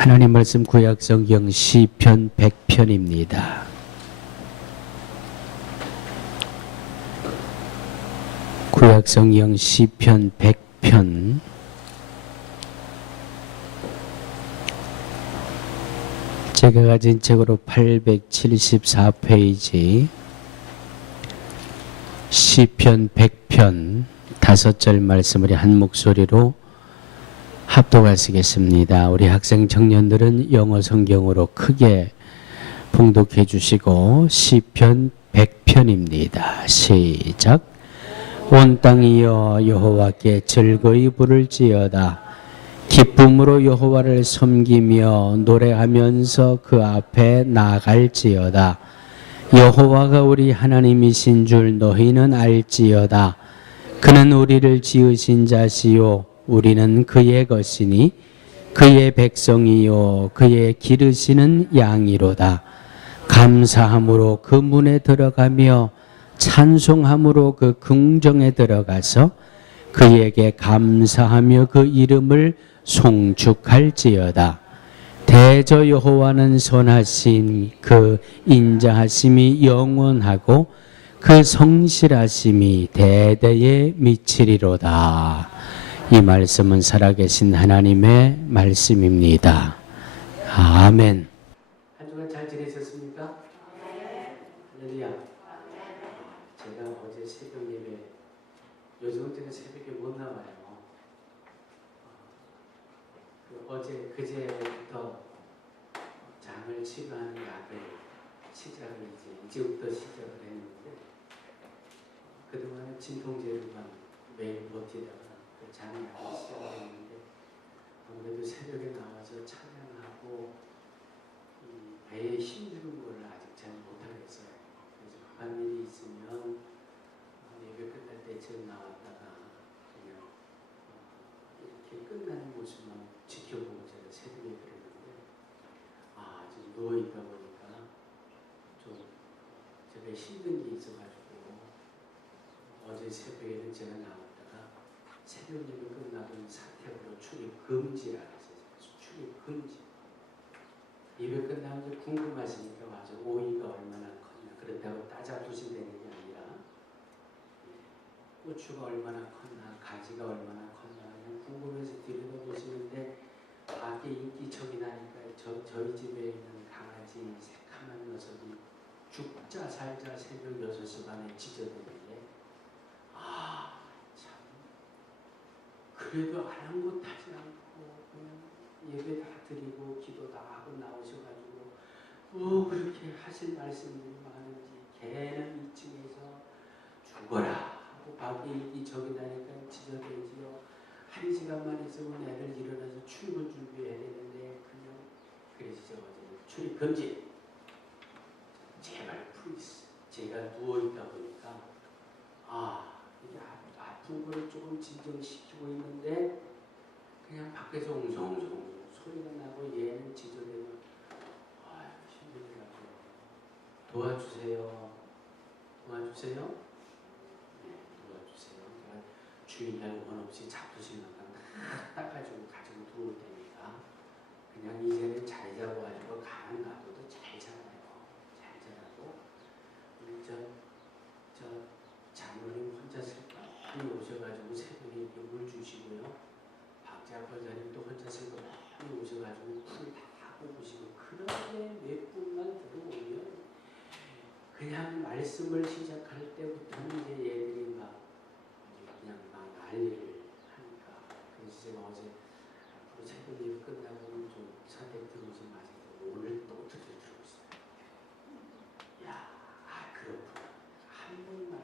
하나님 말씀 구약성경 시편 100편입니다. 구약성경 시편 100편 제가 가진 책으로 874페이지 시편 100편 5절 말씀을 한 목소리로 합독하시겠습니다. 우리 학생 청년들은 영어 성경으로 크게 봉독해 주시고 시편 100편입니다. 시작. 온 땅이여 여호와께 즐거이 부를지어다. 기쁨으로 여호와를 섬기며 노래하면서 그 앞에 나아갈지어다. 여호와가 우리 하나님이신 줄 너희는 알지어다. 그는 우리를 지으신 자시요 우리는 그의 것이니 그의 백성이요 그의 기르시는 양이로다. 감사함으로 그 문에 들어가며 찬송함으로 그 궁정에 들어가서 그에게 감사하며 그 이름을 송축할지어다. 대저 여호와는 선하신 그 인자하심이 영원하고 그 성실하심이 대대에 미치리로다. 이 말씀은 살아계신 하나님의 말씀입니다. 아멘. 한 주간 잘 지내셨습니까? 할렐루야. 제가 어제 새벽 예배, 요즘은 제가 새벽에 못 나와요. 그제부터 장을 치료하는 약을 이제부터 시작을 했는데, 그동안은 진통제로만 매일 버티다가 그 장약을 시작했는데, 아무래도 새벽에 나와서 찬양하고 배에 힘주는 걸 아직 잘 못하겠어요. 그래서 급한 일이 있으면 예배 끝날 때쯤 나왔다가 그냥 이렇게 끝나는 모습만 지켜보고 제가 새벽에 그랬는데, 지금 누워있다 보니까 좀 제가 힘든 게 있어가지고 어제 새벽에는 제가 나왔다가 새벽 예배 끝나고 사택으로 출입 금지라 했어요. 출입 금지. 예배 끝나면 이제 궁금하시니까 와서 오이가 얼마나 컸나 그렇다고 따져두신다는 게 아니라 고추가 얼마나 컸나 가지가 얼마나 컸나 그냥 궁금해서 들여다보시는데 밖에 인기척이 나니까 저희 집에 있는 강아지 새카만 녀석이 죽자 살자 새벽 6시 반에 짖어대는데 참 그래도 아랑곳하지 않고 그냥 예배 다 드리고 기도 다 하고 나오셔가지고 그렇게 하실 말씀이 많은지 걔는 2층에서 죽어라 하고 밖에 인기척이 나니까 짖어대지요. 1시간만 있으면 애들 일어나서 출근 준비해야 되는데 그냥 그래서 어제 출입 금지. 제발 플리즈. 제가 누워있다 보니까 이게 아픈 거를 조금 진정시키고 있는데 그냥 밖에서 웅성웅성 소리가 나고 얘는 짖어대고 힘들더라고요. 도와주세요. 네, 도와주세요. 제가 주인날 원 없이 잡수신 만큼 다 닦아주고 가지고 누울 테니까 그냥 이제는 잘 잡아가지고 가만 놔둬도 잘 자라요. 잘 자라고 우리 저 장로님 혼자서 많이 오셔가지고 새벽에 이렇게 물 주시고요. 박자 권사님도 혼자서 많이 오셔가지고 풀 다 뽑으시고 그런데 몇 분만 들어오면 그냥 말씀을 시작할 때부터는 이제 얘들이 그냥 난리를 하니까 그래서 제가 어제 앞으로 새벽 예배 끝나고는 좀 사택 들어오지 마세요. 오늘 또 들고 있어요. 그렇구나.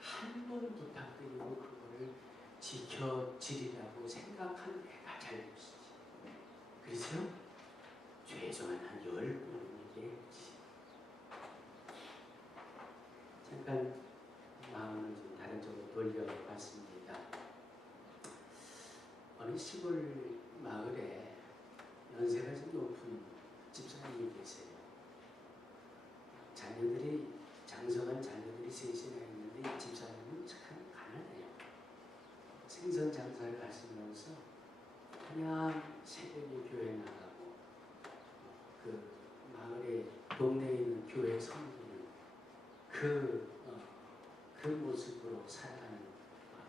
한 번 부탁드리고 그거를 지켜지리라고 생각한 애가 잘못이지. 그래서 최소한 한 10번은 얘기했지. 잠깐 마음을 좀 다른 쪽으로 돌려봤습니다. 어느 시골 마을에 연세가 좀 높은 집사님이 계세요. 장성한 자녀들이 셋이나 있는데 이 집사님은 참 가난해요. 생선 장사를 하시면서 그냥 새벽에 교회 나가고 동네에 있는 교회 성도는 그 모습으로 살아가는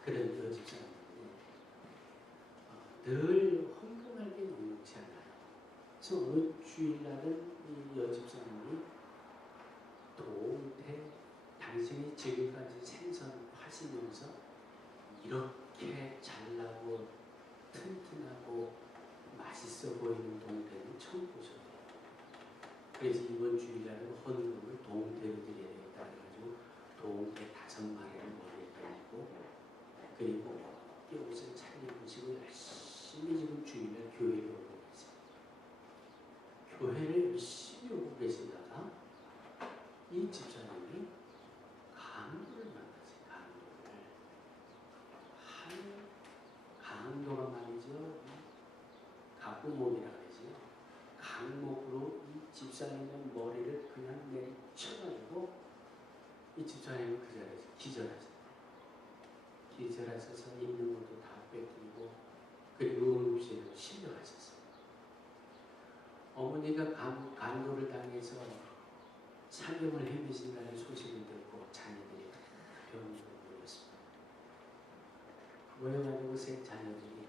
그런 여집사님들이 늘 헌금하게 녹록지 않아요. 그래서 어느 주일날은 이 여집사님이 도대 당신이 지금까지 생선하시면서 이렇게 잘나고 튼튼하고 맛있어 보이는 동태는 처음 보셨대요. 그래서 이번 주일날은 헌금을 동태로 드려야 되겠다 그래가지고 동태 5마리를 머리에 깔고 그리고 옷을 차려입으시고 열심히 지금 주일날 교회를 오고 계세요. 교회를 열심히 오고 계시다가 이 집사님이 강도를 만났어요. 강도가 말이죠. 각구목이라 그러죠. 강목으로 이 집사님의 머리를 그냥 내리쳐가지고 이 집사님은 그 자리에서 기절하셨어요. 기절하셔서 있는 것도 다 뺏기고 그리고 응급실로 실려가셨어요. 어머니가 간도를 당해서 사경을 헤매신다는 소식을 듣고 자녀들이 병원으로 모였습니다. 모여가지고 세 자녀들이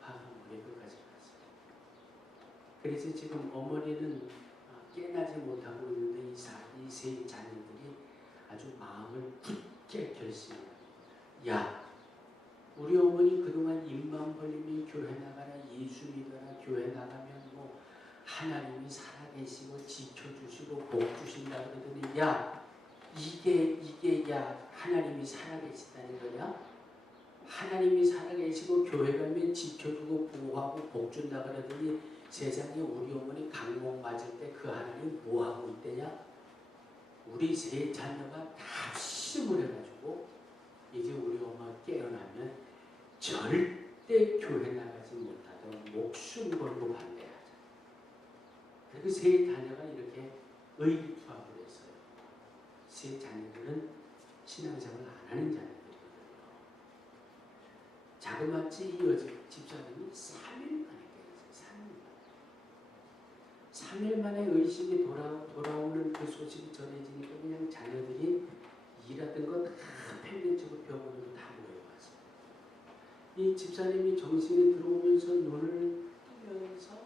파산물에 끝까지 갔어요. 그래서 지금 어머니는 깨나지 못하고 있는데 이 세 자녀들이 아주 마음을 굳게 결심합니다. 야, 우리 어머니 그동안 입만 벌리면 교회 나가라, 예수 믿어라, 교회 나가면 뭐 하나님이 살아계시고 지켜주시고 복 주신다 그러더니 야, 이게 야 하나님이 살아계신다는 거냐? 하나님이 살아계시고 교회 가면 지켜주고 보호하고 복 준다 그러더니 세상에 우리 어머니 강목 맞을 때 그 하나님 뭐하고 있대냐? 우리 세 자녀가 답심을 해가지고 이제 우리 엄마 깨어나면 절대 교회 나가지 못하도록 목숨 걸고 반대하자. 그리고 세 자녀가 이렇게 의기투합을 했어요. 세 자녀들은 신앙생활을 안 하는 자녀들이거든요. 자그마치 이 집사님이 3일 만에 깨어났어요. 3일 만에 의식이 돌아오는 그 소식이 전해지니까 그냥 자녀들이 일하던 거 다 팽개치고 병원으로 다 모여왔어요. 이 집사님이 정신이 들어오면서 눈을 뜨면서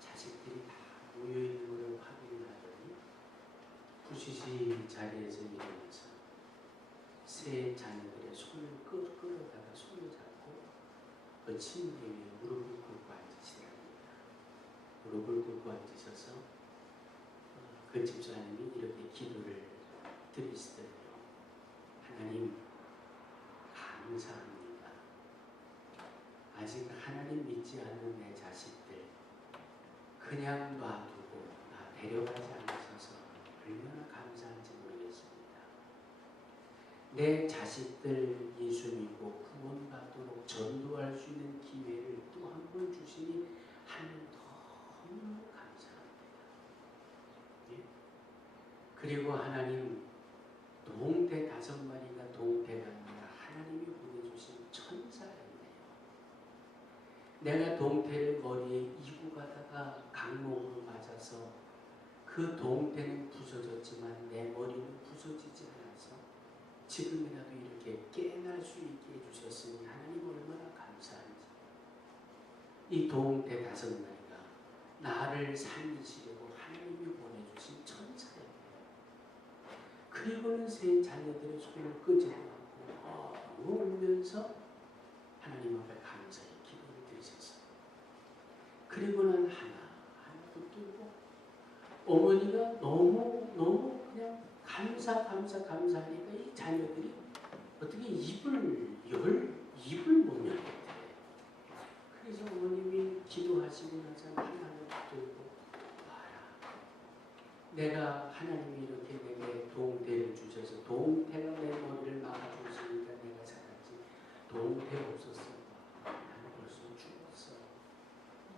자식들이 다 모여있는 것을 확인을 하더니 부시시 자리에서 일어나서 세 자녀들의 손을 끌어다가 손을 잡고 그 침대 위에 무릎을 꿇고 앉으시랍니다. 무릎을 꿇고 앉으셔서 그 집사님이 이렇게 기도를 드리시더래요. 하나님 감사합니다. 아직 하나님 믿지 않는 내 자식들 그냥 놔두고 나 데려가지 않으셔서 얼마나 감사한지 모르겠습니다. 내 자식들 예수 믿고 구원받도록 전도할 수 있는 기회를 또 한 번 주시니 하나님 너무 감사합니다. 예? 그리고 하나님 동태 5마리가 동태가 아니라 하나님이 보내주신 천사였네요. 내가 동태를 머리에 이고 가다가 강목으로 맞아서 그 동태는 부서졌지만 내 머리는 부서지지 않아서 지금이라도 이렇게 깨어날 수 있게 해주셨으니 하나님 얼마나 감사한지. 이 동태 5마리가 나를 살리시려고 하나님이 보내주신 천사예요. 그리고는 세 자녀들의 손을 끄지 않고 울면서 하나님 앞에 감사의 기도를 드리셨어요. 그리고는 하나 붙들고 어머니가 너무 그냥 감사하니까 이 자녀들이 어떻게 입을 못 열겠대. 그래서 어머님이 기도하시고 나서 하나를 붙들고 와라. 내가 하나님이 이렇게 내게 동태를 주셔서 동태가 내 머리를 막아주시니까 내가 살았지. 동태 없었어. 나는 벌써 죽었어.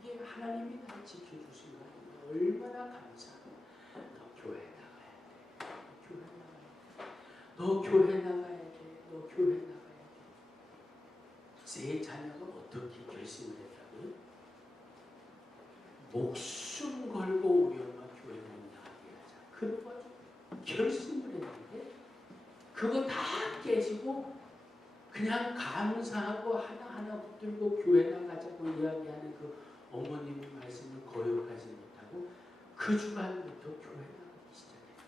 이게 하나님이 나를 지켜주신 거 아니야. 얼마나 감사해. 너 교회 나가야 돼. 너 교회 나가야 돼. 너 교회 나가야 돼. 세 자녀가 어떻게 결심을 했다고요? 목숨 걸고 우리 엄마 교회 온다. 깨지고 그냥 감사하고 하나하나 붙들고 교회 나가자고 이야기하는 그 어머님의 말씀을 거역하지 못하고 그 주간부터 교회 나가기 시작했대요.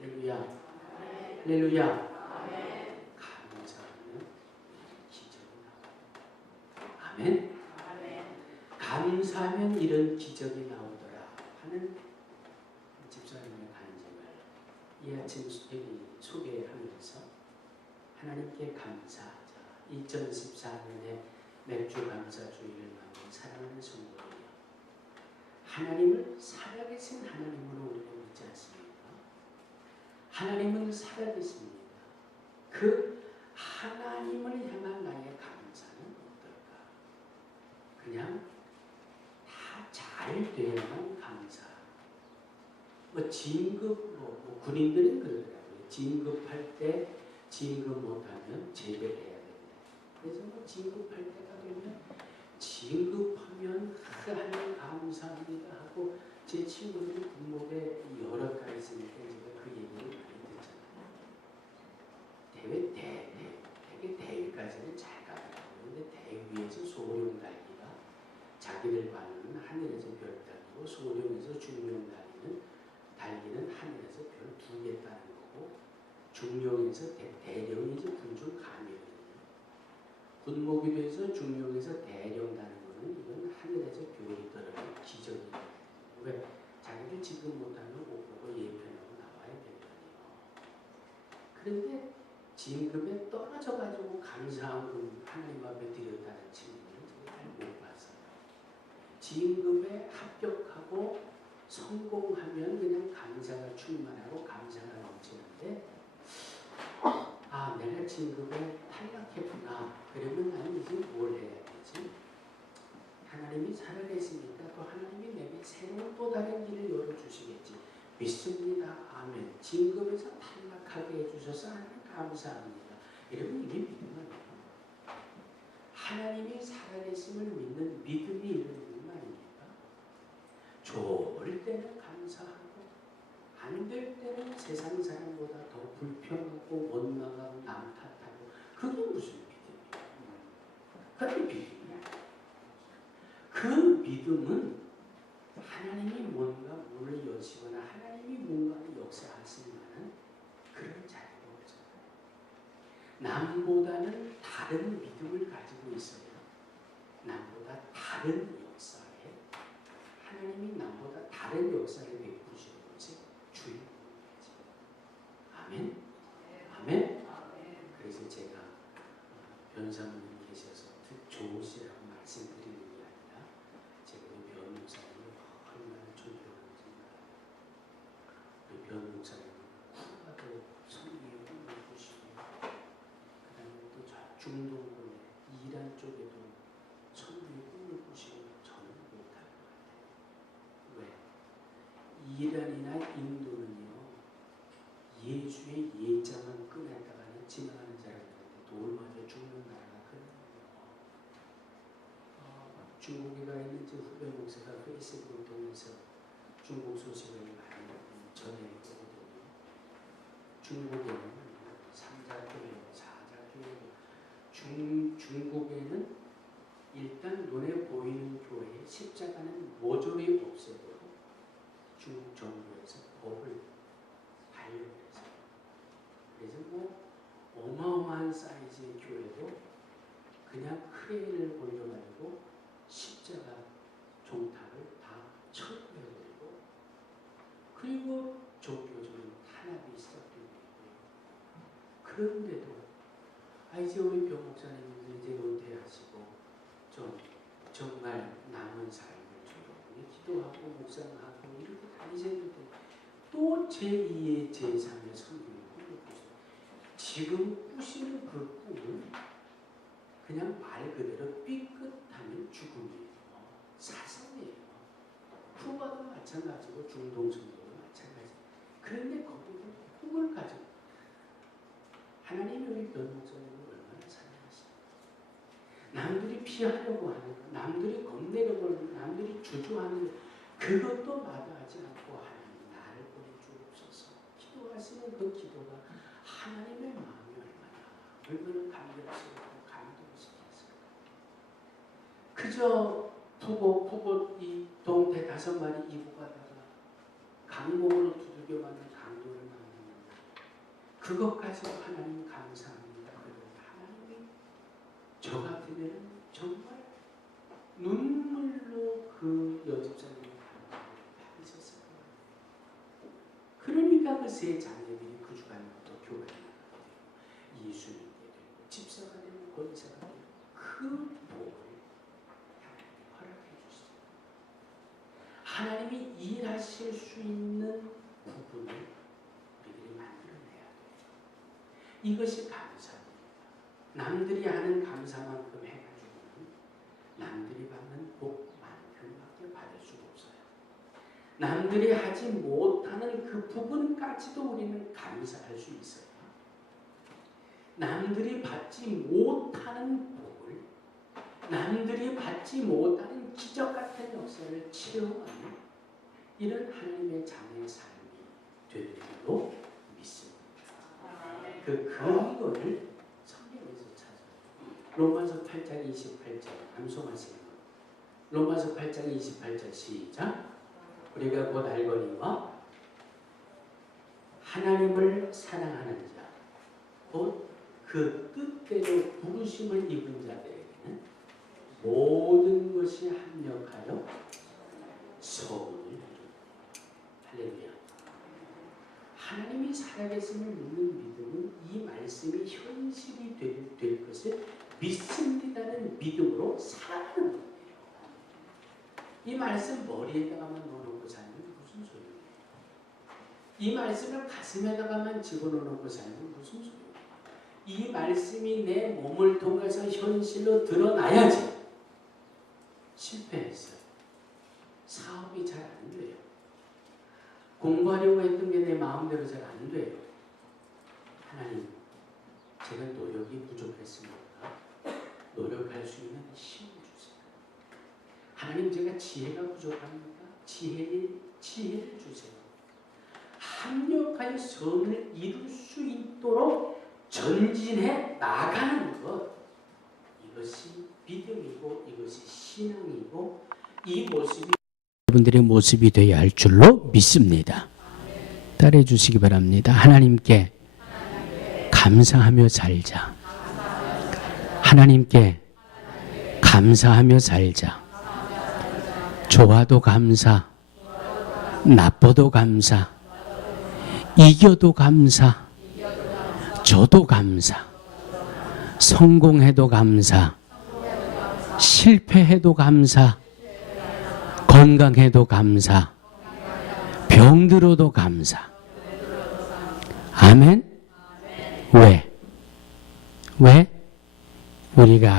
할렐루야. 할렐루야. 감사하면 기적이 나와요. 아멘. 감사하면 이런 기적이 나오더라 하는 집사님의 간증을 이 아침 소개하면서 하나님께 감사하자. 2014년에 맥주 감사주의를 맞는 사랑하는 성도들이여, 하나님을 살아계신 하나님으로 우리는 믿지 않습니까? 하나님은 살아계십니다. 그 하나님을 향한 나의 감사는 어떨까? 그냥 다 잘 되어야만 감사. 진급, 군인들은 그러더라고요. 진급할 때 진급 못하면 제대를 해야 됩니다. 그래서 진급할 때가 되면 진급하면 하나님 감사합니다 하고, 제 친구들이 군목에 여러 가지 있으니까 제가 그 얘기를 많이 듣잖아요. 되게 대위까지는 잘 가더라고요. 근데 대위에서 소령 달기가 자기들 반은 하늘에서 별 달기고, 소령에서 중령 달기는 하늘에서 별 2개 따는 거고, 중령에서 대령에서 군중 감이거든요. 군목이 돼서 중령에서 대령 다는 거는 이건 하늘에서 별이 떨어진 기적이거든요. 왜? 자기들 지금 못하면 못 보고 예편하고 나와야 되거든요. 그런데 진급에 떨어져가지고 감사하고 하나님 앞에 드렸다는 친구는 제가 잘 못 봤어요. 진급에 합격하고 성공하면 그냥 감사가 충만하고 감사가 넘치는데, 내가 진급에 탈락했구나. 그러면 나는 이제 뭘 해야 되지? 하나님이 살아계시니까 또 하나님이 내게 새로운 또 다른 길을 열어주시겠지. 믿습니다. 아멘. 진급에서 탈락하게 해주셔서 하나님 감사합니다. 이러면 이게 믿음 아니에요. 하나님이 살아계심을 믿는 믿음이 이런 믿음 아닙니까? 좋을 때는 감사하고 안 될 때는 세상 사람보다 더 불평하고 원망하고 남 탓하고, 그게 무슨 믿음이에요? 그게 믿음이야. 그 믿음은 하나님이 뭔가 문을 여시거나 하나님이 뭔가 역사하실 만한 그런 자리가 없잖아요. 남보다는 다른 믿음을 가지고 있어요. 남보다 다른 역사에, 하나님이 남보다 다른 역사를 베푸시는 것이 주인공이지. 아멘? 아멘? 그래서 제가 변사모님 계셔서 좋으시라고 말씀드리는 게 아니라, 제가 우리 변 목사님을 얼마나 존경하는지 몰라요. 우리 변 목사님은 쿠바도 성경에 꿈을 꾸시고, 그 다음에 또 중동권에 이란 쪽에도 성경에 꿈을 꾸시고, 저는 못할 것 같아요. 왜? 이란이나 인도는요, 예수의 예자만 꺼냈다가는 지나가는 사람들한테 돌 맞아 죽는 나라가 거든요. 중국에 가 있는 제 후배 목사가 페이스북을 통해서 중국 소식을 많이 전해오거든요. 중국에는 3자교회, 4자교회, 중국에는 일단 눈에 보이는 교회에 십자가는 모조리 없애도록 중국 정부에서 법을 발효해서, 그래서 어마어마한 사이즈의 교회도 그냥 크레인을 올려가지고 십자가 종탑을 다 철거해버리고, 그리고 종교적인 탄압이 시작되고 있고요. 그런데도 이제 우리 변 목사님들 이제 은퇴하시고 좀 정말 남은 삶을 조용히 기도하고 묵상하고 이렇게 다니셨는데, 또 제2의 제3의 성경을 꿈을 꾸세요. 지금 꾸시는 그 꿈은 그냥 말 그대로 삐끗하면 죽음이에요. 사상이에요. 쿠바도 마찬가지고 중동 성도도 마찬가지. 그런데 거기도 꿈을 가지고, 하나님이 우리 변 목사님을 얼마나 사랑하시나. 남들이 피하려고 하는 거, 남들이 겁내려고 하는 거, 남들이 주저하는 거, 그것도 마다하지 않고 하나님 나를 보내주옵소서 기도하시는 그 기도가 하나님의 마음에 얼마나 감격스럽고 감동스럽겠어요. 그저 푸고 이 동태 5마리 이고 가다가 강목으로 두들겨 맞는 강도를 만듭니다. 그것까지도 하나님 감사합니다. 하나님이 저 같으면 정말 눈물로 그 여집사님을 받으셨을 거예요. 그러니까 그 세 자녀들이 그 주간부터 교회에 나가게 되고 예수님께 되고 집사가 되고 권사가 되고 그 복을 하나님이 허락해 주시죠. 하나님이 일하실 수 있는 부분을 우리들이 만들어내야 돼요. 이것이 감사입니다. 남들이 하는 감사만큼 해가지고는 남들이 받는 복만큼밖에 받을 수가 없어요. 남들이 하지 못하는 그 부분까지도 우리는 감사할 수 있어요. 남들이 받지 못하는 복을, 남들이 받지 못하는 기적 같은 역사를 체험하는 이런 하나님의 자녀의 삶이 되리로 믿습니다. 그 근거를 성경에서 찾아요. 로마서 8장 28절 암송하세요. 로마서 8장 28절 시작. 우리가 곧 알거니와 하나님을 사랑하는 자, 곧 그 뜻대로 부르심을 입은 자들에게는 모든 것이 합력하여 선을 이룬다. 할렐루야. 하나님이 살아계심을 믿는 믿음은 이 말씀이 현실이 될 것을 믿습니다는 믿음으로 살아가는 거예요. 이 말씀 머리에다가만 넣어놓고 살면 무슨 소용이에요? 이 말씀을 가슴에다가만 집어넣어놓고 살면 무슨 소용이에요? 이 말씀이 내 몸을 통해서 현실로 드러나야지. 실패했어요. 사업이 잘 안 돼요. 공부하려고 했던 게 내 마음대로 잘 안 돼요. 하나님, 제가 노력이 부족했습니다. 노력할 수 있는 힘을 주세요. 하나님, 제가 지혜가 부족합니다. 지혜를 주세요. 합력하여 선을 이룰 수 있도록 전진해 나가는 것, 이것이 믿음이고 이것이 신앙이고 이 모습이 여러분들의 모습이 되어야 할 줄로 믿습니다. 따라해 주시기 바랍니다. 하나님께 감사하며 살자. 하나님께 감사하며 살자. 좋아도 감사, 나빠도 감사, 이겨도 감사, 저도 감사, 성공해도 감사, 실패해도 감사, 건강해도 감사, 병들어도 감사. 아멘? 왜? 우리가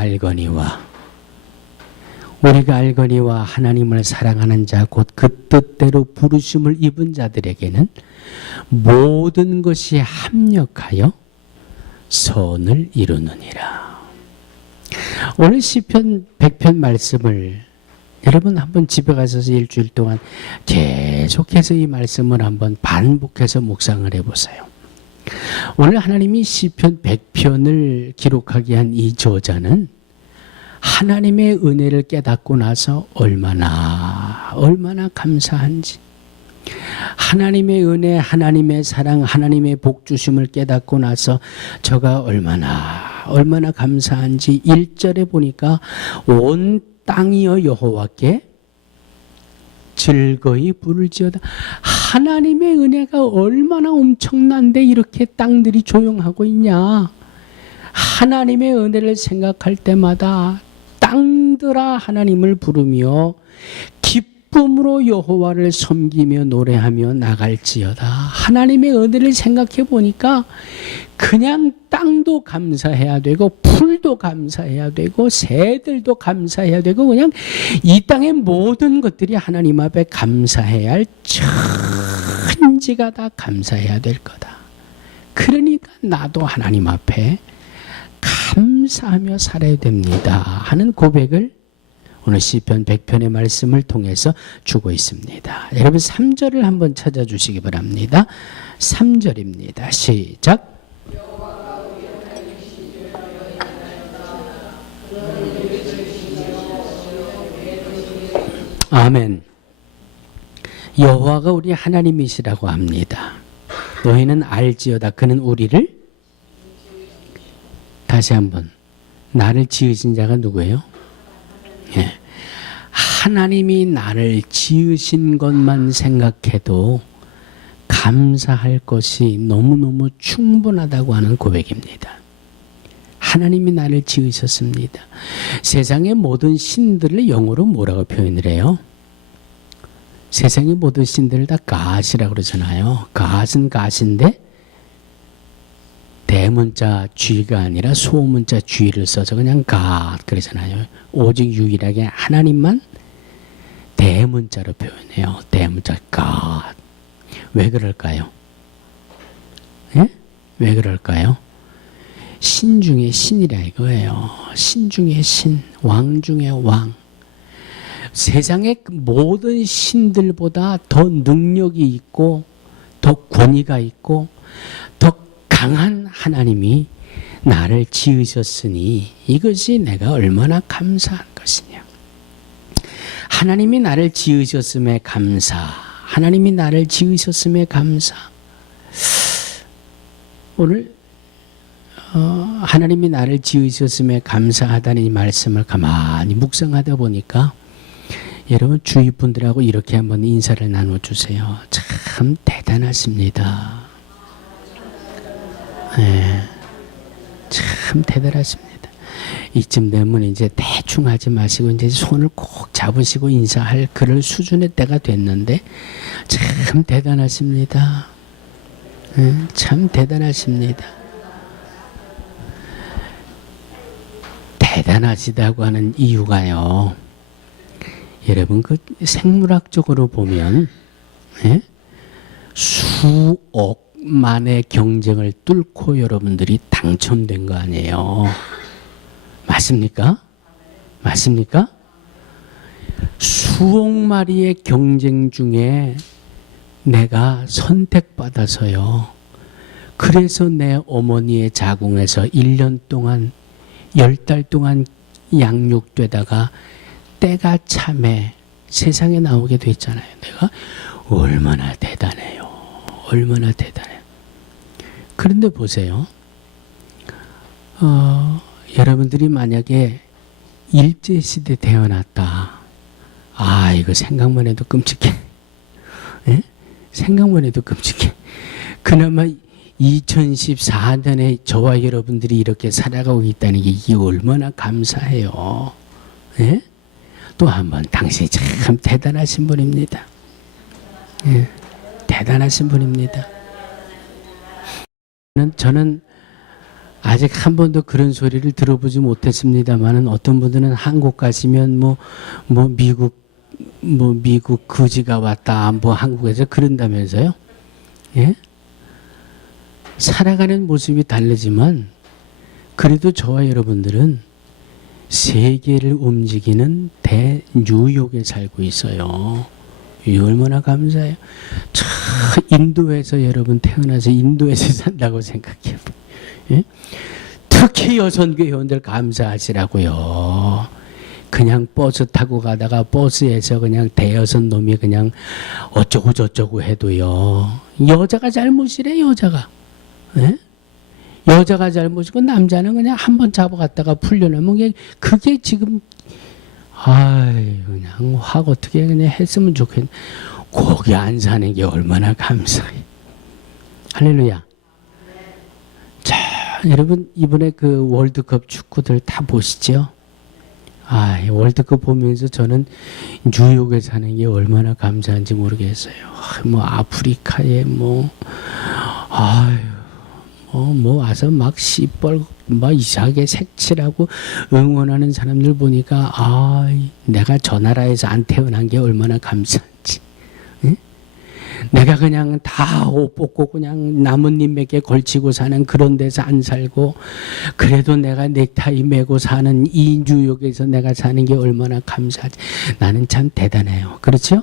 알거니와 하나님을 사랑하는 자 곧 그 뜻대로 부르심을 입은 자들에게는 모든 것이 합력하여 선을 이루느니라. 오늘 시편 100편 말씀을 여러분 한번 집에 가셔서 일주일 동안 계속해서 이 말씀을 한번 반복해서 묵상을 해보세요. 오늘 하나님이 시편 100편을 기록하게 한 이 저자는 하나님의 은혜를 깨닫고 나서 얼마나 감사한지, 하나님의 은혜, 하나님의 사랑, 하나님의 복 주심을 깨닫고 나서 저가 얼마나 감사한지 1절에 보니까 온 땅이여 여호와께 즐거이 부를지어다. 하나님의 은혜가 얼마나 엄청난데 이렇게 땅들이 조용하고 있냐. 하나님의 은혜를 생각할 때마다 땅들아 하나님을 부르며 기쁨으로 여호와를 섬기며 노래하며 나갈지어다. 하나님의 은혜를 생각해 보니까 그냥 땅도 감사해야 되고 풀도 감사해야 되고 새들도 감사해야 되고 그냥 이 땅의 모든 것들이 하나님 앞에 감사해야 할 천지가 다 감사해야 될 거다. 그러니까 나도 하나님 앞에 감사하며 살아야 됩니다 하는 고백을 오늘 시편 100편의 말씀을 통해서 주고 있습니다. 여러분 3절을 한번 찾아주시기 바랍니다. 3절입니다. 시작. 아멘. 여호와가 우리 하나님이시라고 합니다. 너희는 알지어다 그는 우리를 다시 한번 나를 지으신 자가 누구예요? 예. 하나님이 나를 지으신 것만 생각해도 감사할 것이 너무너무 충분하다고 하는 고백입니다. 하나님이 나를 지으셨습니다. 세상의 모든 신들을 영어로 뭐라고 표현을 해요? 세상의 모든 신들을 다 God이라고 그러잖아요. God은 God인데 대문자 G가 아니라 소문자 G를 써서 그냥 God 그러잖아요. 오직 유일하게 하나님만 대문자로 표현해요. 대문자 God. 왜 그럴까요? 예? 왜 그럴까요? 신 중에 신이라 이거예요. 신 중에 신, 왕 중에 왕. 세상의 모든 신들보다 더 능력이 있고 더 권위가 있고 더 강한 하나님이 나를 지으셨으니 이것이 내가 얼마나 감사한 것이냐. 하나님이 나를 지으셨음에 감사. 하나님이 나를 지으셨음에 감사. 오늘 하나님이 나를 지으셨음에 감사하다는 이 말씀을 가만히 묵상하다 보니까 여러분 주위 분들하고 이렇게 한번 인사를 나눠주세요. 참 대단하십니다. 네, 참 대단하십니다. 이쯤 되면 이제 대충 하지 마시고 이제 손을 꼭 잡으시고 인사할 그럴 수준의 때가 됐는데 참 대단하십니다. 네, 참 대단하십니다. 대단하시다고 하는 이유가요. 여러분 그 생물학적으로 보면 예? 수억만의 경쟁을 뚫고 여러분들이 당첨된 거 아니에요. 맞습니까? 맞습니까? 수억 마리의 경쟁 중에 내가 선택받아서요. 그래서 내 어머니의 자궁에서 1년 동안 10달 동안 양육되다가 때가 참에 세상에 나오게 됐잖아요. 내가 얼마나 대단해요. 얼마나 대단해요. 그런데 보세요. 여러분들이 만약에 일제시대 태어났다. 아, 이거 생각만 해도 끔찍해. 예? 생각만 해도 끔찍해. 그나마 2014년에 저와 여러분들이 이렇게 살아가고 있다는 게 이게 얼마나 감사해요. 예? 또 한번 당신이 참 대단하신 분입니다. 예, 대단하신 분입니다. 저는 아직 한 번도 그런 소리를 들어보지 못했습니다만은 어떤 분들은 한국 가시면 미국 거지가 왔다 뭐 한국에서 그런다면서요. 예? 살아가는 모습이 다르지만 그래도 저와 여러분들은 세계를 움직이는 대뉴욕에 살고 있어요. 이 얼마나 감사해요. 인도에서 여러분 태어나서 인도에서 산다고 생각해요. 예? 특히 여선교 회원들 감사하시라고요. 그냥 버스 타고 가다가 버스에서 그냥 대여선 놈이 그냥 어쩌고 저쩌고 해도요. 여자가 잘못이래 여자가. 예? 여자가 잘못이고 남자는 그냥 한번 잡아갔다가 풀려나면 그게 지금 그냥 확 어떻게 그냥 했으면 좋겠네. 거기 안 사는 게 얼마나 감사해. 할렐루야. 자, 여러분 이번에 그 월드컵 축구들 다 보시죠? 이 월드컵 보면서 저는 뉴욕에 사는 게 얼마나 감사한지 모르겠어요. 아프리카에 와서 막 씨뻘 막 이상하게 색칠하고 응원하는 사람들 보니까 내가 저 나라에서 안 태어난 게 얼마나 감사한지. 응? 내가 그냥 다 옷 벗고 그냥 나뭇잎에게 걸치고 사는 그런 데서 안 살고 그래도 내가 넥타이 메고 사는 이 뉴욕에서 내가 사는 게 얼마나 감사하지. 나는 참 대단해요. 그렇죠?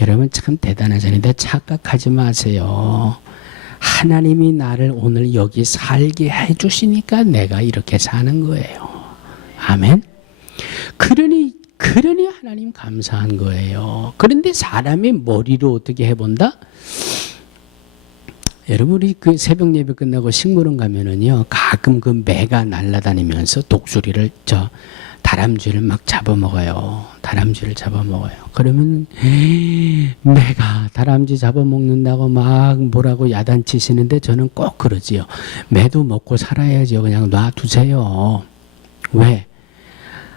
여러분 참 대단하잖아요. 근데 착각하지 마세요. 하나님이 나를 오늘 여기 살게 해주시니까 내가 이렇게 사는 거예요. 아멘. 그러니 그러니 하나님 감사한 거예요. 그런데 사람이 머리로 어떻게 해본다? 여러분 우리 그 새벽 예배 끝나고 식물원 가면은요 가끔 그 매가 날아다니면서 독수리를 다람쥐를 막 잡아먹어요. 다람쥐를 잡아먹어요. 그러면 매가 다람쥐 잡아먹는다고 막 뭐라고 야단치시는데 저는 꼭 그러지요. 매도 먹고 살아야죠. 그냥 놔두세요. 왜?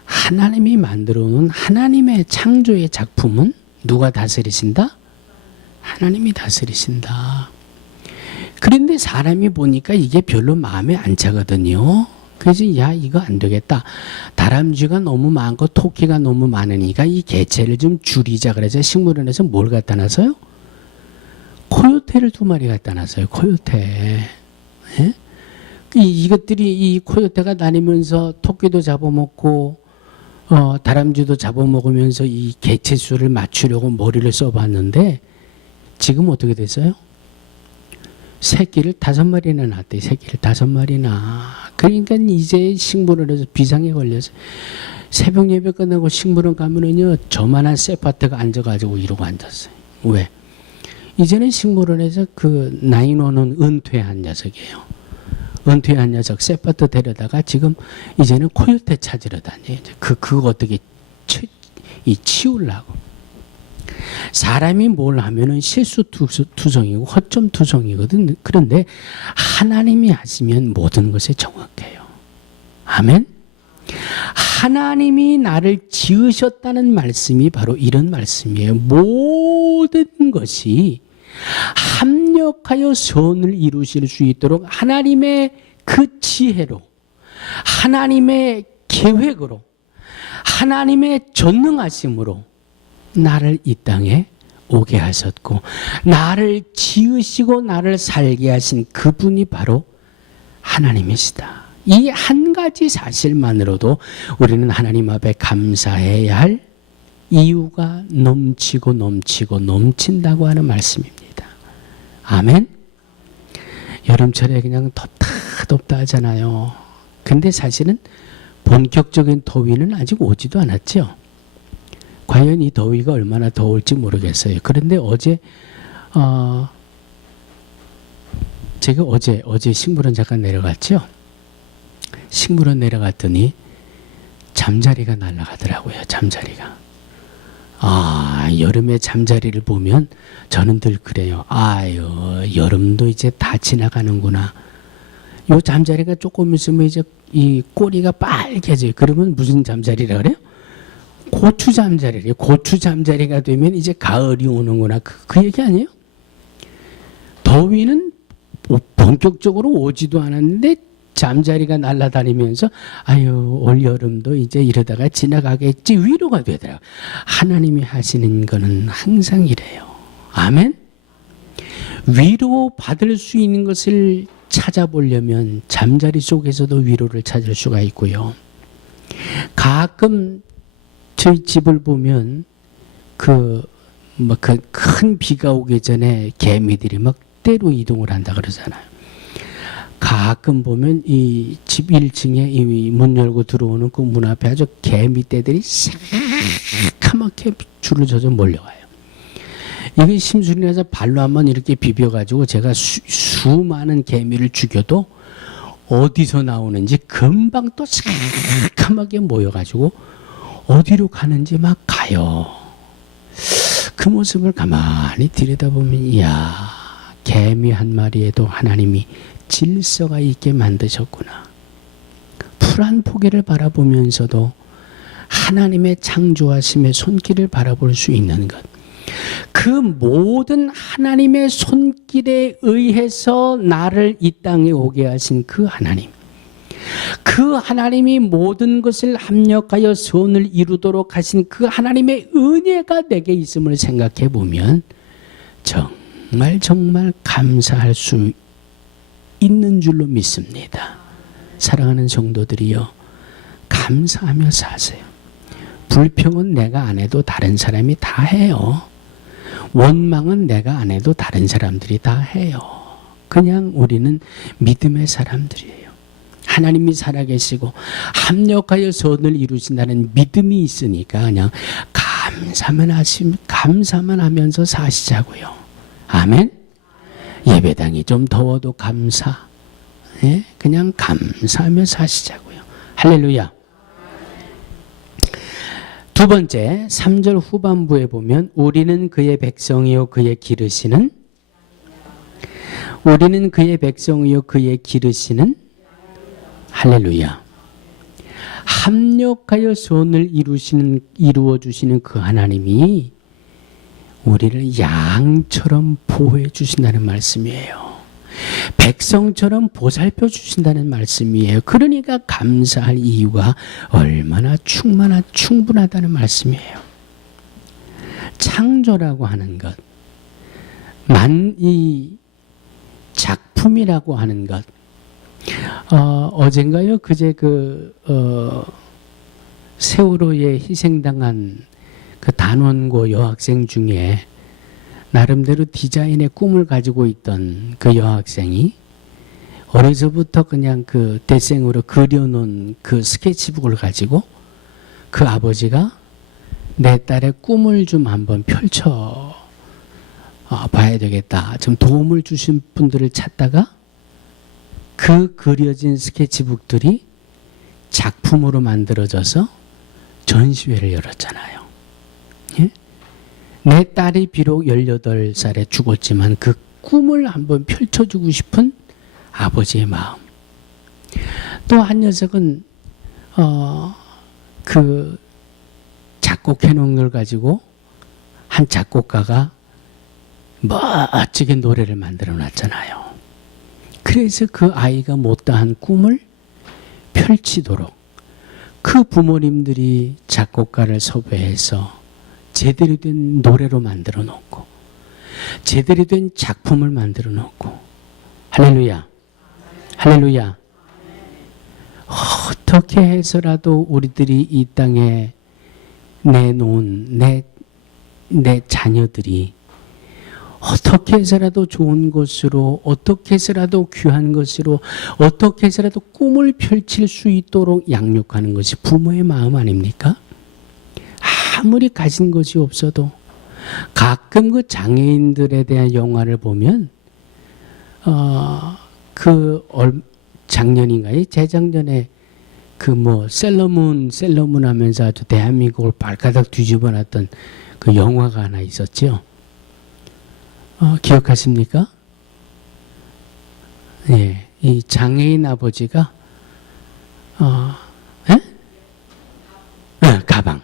하나님이 만들어 놓은 하나님의 창조의 작품은 누가 다스리신다? 하나님이 다스리신다. 그런데 사람이 보니까 이게 별로 마음에 안 차거든요. 그래서 야 이거 안 되겠다. 다람쥐가 너무 많고 토끼가 너무 많으니까 이 개체를 좀 줄이자 그래서 식물원에서 뭘 갖다 놨어요? 코요테를 2마리 갖다 놨어요. 코요테. 예? 이것들이 이 코요테가 다니면서 토끼도 잡아먹고 다람쥐도 잡아먹으면서 이 개체 수를 맞추려고 머리를 써봤는데 지금 어떻게 됐어요? 새끼를 5마리나 낳았대. 새끼를 5마리나. 그러니까 이제 식물원에서 비상에 걸려서 새벽 예배 끝나고 식물원 가면은요 저만한 세파트가 앉아가지고 이러고 앉았어요. 왜? 이제는 식물원에서 그 911은 은퇴한 녀석이에요. 은퇴한 녀석 세파트 데려다가 지금 이제는 코요테 찾으러 다녀요. 그거 어떻게 치우려고. 사람이 뭘 하면은 실수투성이고 허점투성이거든. 그런데 하나님이 하시면 모든 것이 정확해요. 아멘. 하나님이 나를 지으셨다는 말씀이 바로 이런 말씀이에요. 모든 것이 합력하여 선을 이루실 수 있도록 하나님의 그 지혜로, 하나님의 계획으로, 하나님의 전능하심으로 나를 이 땅에 오게 하셨고 나를 지으시고 나를 살게 하신 그분이 바로 하나님이시다. 이 한 가지 사실만으로도 우리는 하나님 앞에 감사해야 할 이유가 넘치고 넘치고 넘친다고 하는 말씀입니다. 아멘. 여름철에 그냥 덥다 하잖아요. 근데 사실은 본격적인 더위는 아직 오지도 않았죠. 과연 이 더위가 얼마나 더울지 모르겠어요. 그런데 어제 제가 어제 식물원 잠깐 내려갔죠. 식물원 내려갔더니 잠자리가 날아가더라고요. 잠자리가. 여름에 잠자리를 보면 저는 늘 그래요. 아유, 여름도 이제 다 지나가는구나. 요 잠자리가 조금 있으면 이제 이 꼬리가 빨개져요. 그러면 무슨 잠자리라 그래요? 고추 잠자리래요. 고추 잠자리가 되면 이제 가을이 오는구나. 그 얘기 아니에요? 더위는 본격적으로 오지도 않았는데 잠자리가 날아다니면서 아유 올 여름도 이제 이러다가 지나가겠지 위로가 되더라고요. 하나님이 하시는 거는 항상 이래요. 아멘. 위로 받을 수 있는 것을 찾아보려면 잠자리 속에서도 위로를 찾을 수가 있고요. 가끔 저희 집을 보면 큰 비가 오기 전에 개미들이 막 때로 이동을 한다 그러잖아요. 가끔 보면 이 집 1층에 이 문 열고 들어오는 그 문 앞에 아주 개미 떼들이 새카맣게 줄을 져서 몰려와요. 이게 심술이 나서 발로 한번 이렇게 비벼가지고 제가 수많은 개미를 죽여도 어디서 나오는지 금방 또 새카맣게 모여가지고 어디로 가는지 막 가요. 그 모습을 가만히 들여다보면 이야 개미 한 마리에도 하나님이 질서가 있게 만드셨구나. 풀 한 포기를 바라보면서도 하나님의 창조하심의 손길을 바라볼 수 있는 것. 그 모든 하나님의 손길에 의해서 나를 이 땅에 오게 하신 그 하나님. 그 하나님이 모든 것을 합력하여 선을 이루도록 하신 그 하나님의 은혜가 내게 있음을 생각해 보면 정말 감사할 수 있는 줄로 믿습니다. 사랑하는 성도들이여 감사하며 사세요. 불평은 내가 안 해도 다른 사람이 다 해요. 원망은 내가 안 해도 다른 사람들이 다 해요. 그냥 우리는 믿음의 사람들이에요. 하나님이 살아계시고 합력하여 선을 이루신다는 믿음이 있으니까 그냥 감사만 하면서 사시자고요. 아멘. 예배당이 좀 더워도 감사. 예? 그냥 감사하며 사시자고요. 할렐루야. 두 번째 3절 후반부에 보면 우리는 그의 백성이요 그의 기르시는 할렐루야. 합력하여 선을 이루어 주시는 그 하나님이 우리를 양처럼 보호해 주신다는 말씀이에요. 백성처럼 보살펴 주신다는 말씀이에요. 그러니까 감사할 이유가 얼마나 충분하다는 말씀이에요. 창조라고 하는 것, 이 작품이라고 하는 것, 어젠가요? 그제 세월호에 희생당한 그 단원고 여학생 중에 나름대로 디자인의 꿈을 가지고 있던 그 여학생이 어려서부터 그냥 그 대생으로 그려놓은 그 스케치북을 가지고 그 아버지가 내 딸의 꿈을 좀 한번 펼쳐 봐야 되겠다. 좀 도움을 주신 분들을 찾다가 그 그려진 스케치북들이 작품으로 만들어져서 전시회를 열었잖아요. 예? 내 딸이 비록 18살에 죽었지만 그 꿈을 한번 펼쳐주고 싶은 아버지의 마음. 또 한 녀석은 그 작곡해 놓은 걸 가지고 한 작곡가가 멋지게 노래를 만들어 놨잖아요. 그래서 그 아이가 못다한 꿈을 펼치도록 그 부모님들이 작곡가를 섭외해서 제대로 된 노래로 만들어 놓고 제대로 된 작품을 만들어 놓고 할렐루야. 할렐루야. 어떻게 해서라도 우리들이 이 땅에 내놓은 내 자녀들이 어떻게 해서라도 좋은 것으로, 어떻게 해서라도 귀한 것으로, 어떻게 해서라도 꿈을 펼칠 수 있도록 양육하는 것이 부모의 마음 아닙니까? 아무리 가진 것이 없어도 가끔 그 장애인들에 대한 영화를 보면 작년인가요? 재작년에 셀러문 하면서 아주 대한민국을 발가닥 뒤집어 놨던 그 영화가 하나 있었죠. 기억하십니까? 예, 이 장애인 아버지가 가방.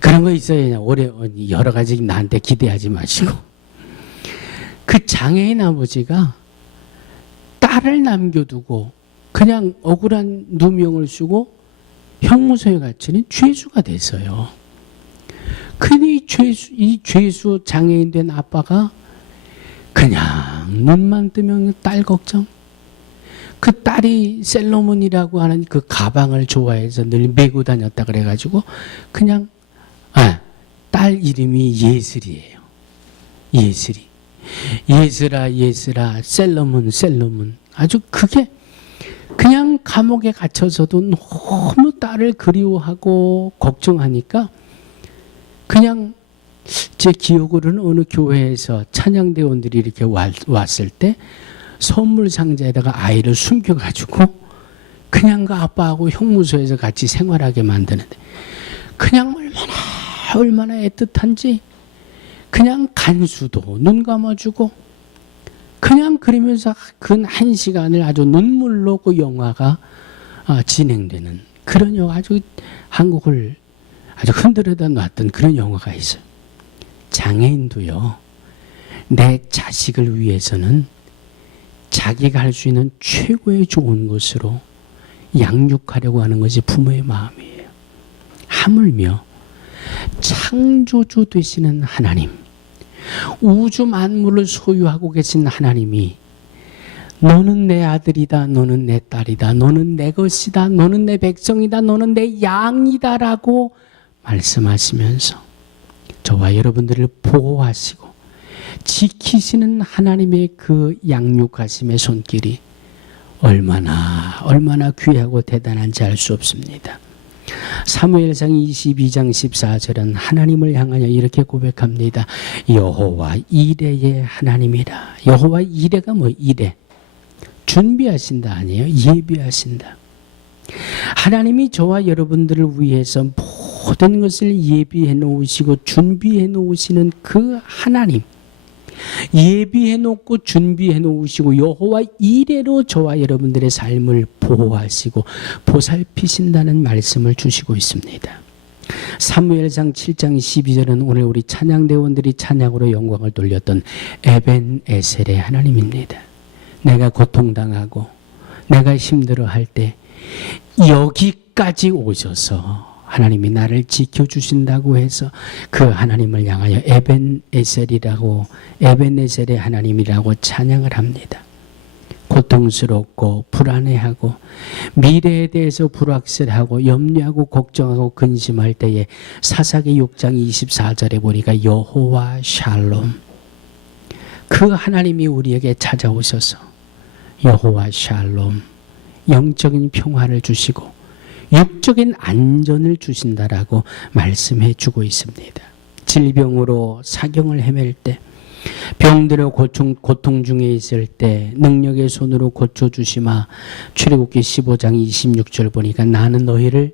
그런 거 있어요. 올해 여러 가지 나한테 기대하지 마시고. 그 장애인 아버지가 딸을 남겨두고 그냥 억울한 누명을 쓰고 형무소에 갇히는 죄수가 됐어요. 근데 이 죄수 장애인 된 아빠가 그냥 눈만 뜨면 딸 걱정. 그 딸이 셀러문이라고 하는 그 가방을 좋아해서 늘 메고 다녔다 그래가지고 그냥 딸 이름이 예슬이에요. 예슬이. 예슬아 셀러문. 아주 그게 그냥 감옥에 갇혀서도 너무 딸을 그리워하고 걱정하니까 그냥 제 기억으로는 어느 교회에서 찬양대원들이 이렇게 왔을 때 선물 상자에다가 아이를 숨겨가지고 그냥 그 아빠하고 형무소에서 같이 생활하게 만드는데 그냥 얼마나 애틋한지 그냥 간수도 눈 감아주고 그냥 그러면서 근 1시간을 아주 눈물로 그 영화가 진행되는 그런 영화, 아주 한국을 아주 흔들어다 놨던 그런 영화가 있어요. 장애인도요, 내 자식을 위해서는 자기가 할 수 있는 최고의 좋은 것으로 양육하려고 하는 것이 부모의 마음이에요. 하물며 창조주 되시는 하나님, 우주 만물을 소유하고 계신 하나님이 너는 내 아들이다, 너는 내 딸이다, 너는 내 것이다, 너는 내 백성이다, 너는 내 양이다 라고 말씀하시면서 저와 여러분들을 보호하시고 지키시는 하나님의 그 양육하심의 손길이 얼마나 귀하고 대단한지 알 수 없습니다. 사무엘상 22장 14절은 하나님을 향하여 이렇게 고백합니다. 여호와 이레의 하나님이라. 여호와 이레가 뭐 이레? 준비하신다 아니에요? 예비하신다. 하나님이 저와 여러분들을 위해서 모든 것을 예비해 놓으시고 준비해 놓으시는 그 하나님, 예비해 놓고 준비해 놓으시고 여호와 이레로 저와 여러분들의 삶을 보호하시고 보살피신다는 말씀을 주시고 있습니다. 사무엘상 7장 12절은 오늘 우리 찬양대원들이 찬양으로 영광을 돌렸던 에벤에셀의 하나님입니다. 내가 고통당하고 내가 힘들어할 때 여기까지 오셔서 하나님이 나를 지켜주신다고 해서 그 하나님을 향하여 에벤에셀의 하나님이라고 찬양을 합니다. 고통스럽고 불안해하고 미래에 대해서 불확실하고 염려하고 걱정하고 근심할 때에 사사기 6장 24절에 보니까 여호와 샬롬, 그 하나님이 우리에게 찾아오셔서 여호와 샬롬, 영적인 평화를 주시고 육적인 안전을 주신다라고 말씀해 주고 있습니다. 질병으로 사경을 헤맬 때, 병들어 고통 중에 있을 때 능력의 손으로 고쳐주시마. 출애굽기 15장 26절 보니까 나는 너희를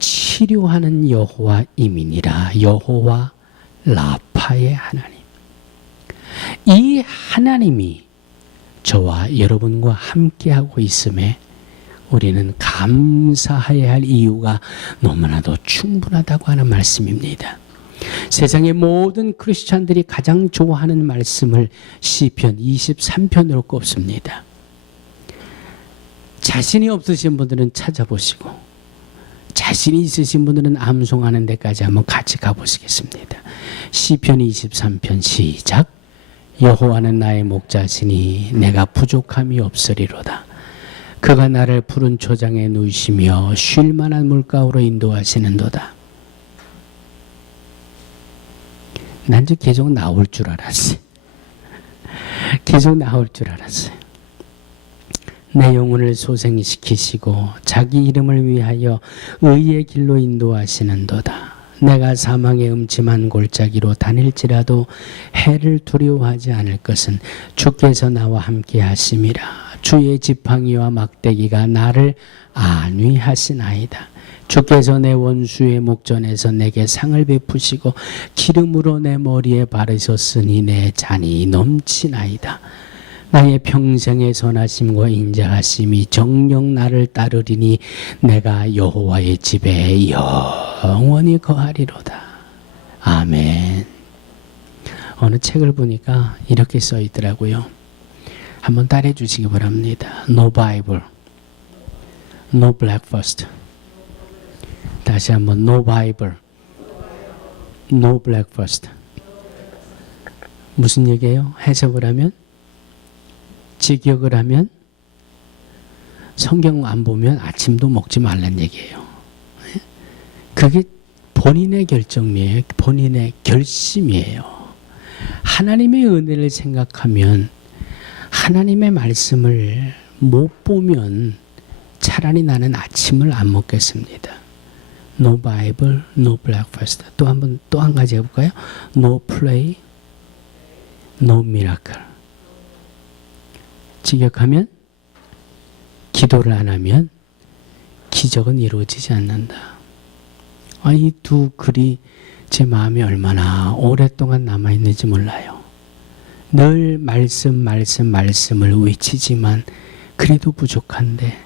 치료하는 여호와임이니라. 여호와 라파의 하나님. 이 하나님이 저와 여러분과 함께하고 있음에 우리는 감사해야 할 이유가 너무나도 충분하다고 하는 말씀입니다. 세상의 모든 크리스찬들이 가장 좋아하는 말씀을 시편 23편으로 꼽습니다. 자신이 없으신 분들은 찾아보시고 자신이 있으신 분들은 암송하는 데까지 한번 같이 가보시겠습니다. 시편 23편 시작. 여호와는 나의 목자시니 내가 부족함이 없으리로다. 그가 나를 푸른 초장에 누이시며 쉴 만한 물가로 인도하시는도다. 난 이제 계속 나올 줄 알았어요. 계속 나올 줄 알았어요. 내 영혼을 소생시키시고 자기 이름을 위하여 의의 길로 인도하시는도다. 내가 사망의 음침한 골짜기로 다닐지라도 해를 두려워하지 않을 것은 주께서 나와 함께 하심이라. 주의 지팡이와 막대기가 나를 안위하시나이다. 주께서 내 원수의 목전에서 내게 상을 베푸시고 기름으로 내 머리에 바르셨으니 내 잔이 넘치나이다. 나의 평생의 선하심과 인자하심이 정녕 나를 따르리니 내가 여호와의 집에 영원히 거하리로다. 아멘. 어느 책을 보니까 이렇게 써 있더라고요. 한번 따라해 주시기 바랍니다. No Bible, no breakfast. 다시 한번 No Bible, no breakfast. 무슨 얘기예요? 해석을 하면, 직역을 하면, 성경 안 보면 아침도 먹지 말란 얘기예요. 그게 본인의 결정이에요. 본인의 결심이에요. 하나님의 은혜를 생각하면 하나님의 말씀을 못 보면 차라리 나는 아침을 안 먹겠습니다. No Bible, no breakfast. 또 한 가지 해볼까요? No play, no miracle. 직역하면 기도를 안 하면 기적은 이루어지지 않는다. 이 두 글이 제 마음에 얼마나 오랫동안 남아있는지 몰라요. 늘 말씀을 외치지만 그래도 부족한데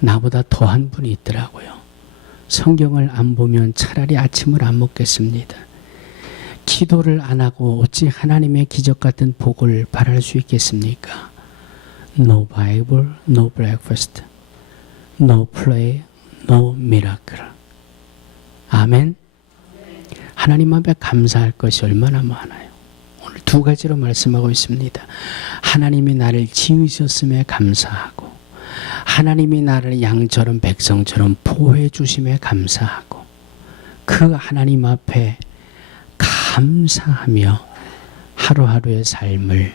나보다 더한 분이 있더라고요. 성경을 안 보면 차라리 아침을 안 먹겠습니다. 기도를 안 하고 어찌 하나님의 기적 같은 복을 바랄 수 있겠습니까? No Bible, no breakfast, no play, no miracle. 아멘. 하나님 앞에 감사할 것이 얼마나 많아요. 오늘 두 가지로 말씀하고 있습니다. 하나님이 나를 지으셨음에 감사하고, 하나님이 나를 양처럼 백성처럼 보호해 주심에 감사하고, 그 하나님 앞에 감사하며 하루하루의 삶을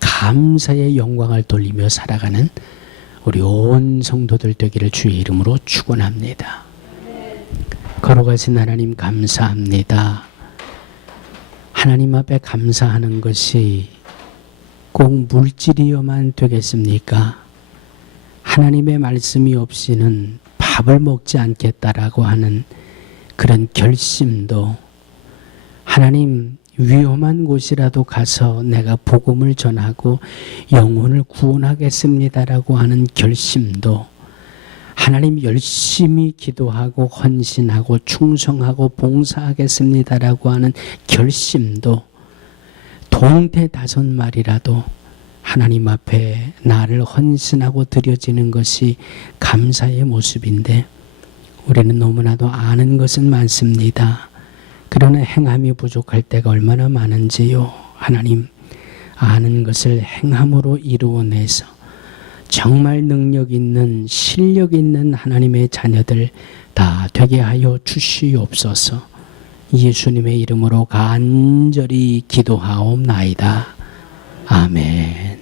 감사의 영광을 돌리며 살아가는 우리 온 성도들 되기를 주의 이름으로 축원합니다. 걸어가신 하나님 감사합니다. 하나님 앞에 감사하는 것이 꼭 물질이어만 되겠습니까? 하나님의 말씀이 없이는 밥을 먹지 않겠다라고 하는 그런 결심도, 하나님 위험한 곳이라도 가서 내가 복음을 전하고 영혼을 구원하겠습니다라고 하는 결심도, 하나님 열심히 기도하고 헌신하고 충성하고 봉사하겠습니다라고 하는 결심도, 동태 5마리라도 하나님 앞에 나를 헌신하고 드려지는 것이 감사의 모습인데, 우리는 너무나도 아는 것은 많습니다. 그러나 행함이 부족할 때가 얼마나 많은지요. 하나님, 아는 것을 행함으로 이루어내서 정말 능력 있는, 실력 있는 하나님의 자녀들 다 되게 하여 주시옵소서. 예수님의 이름으로 간절히 기도하옵나이다. 아멘.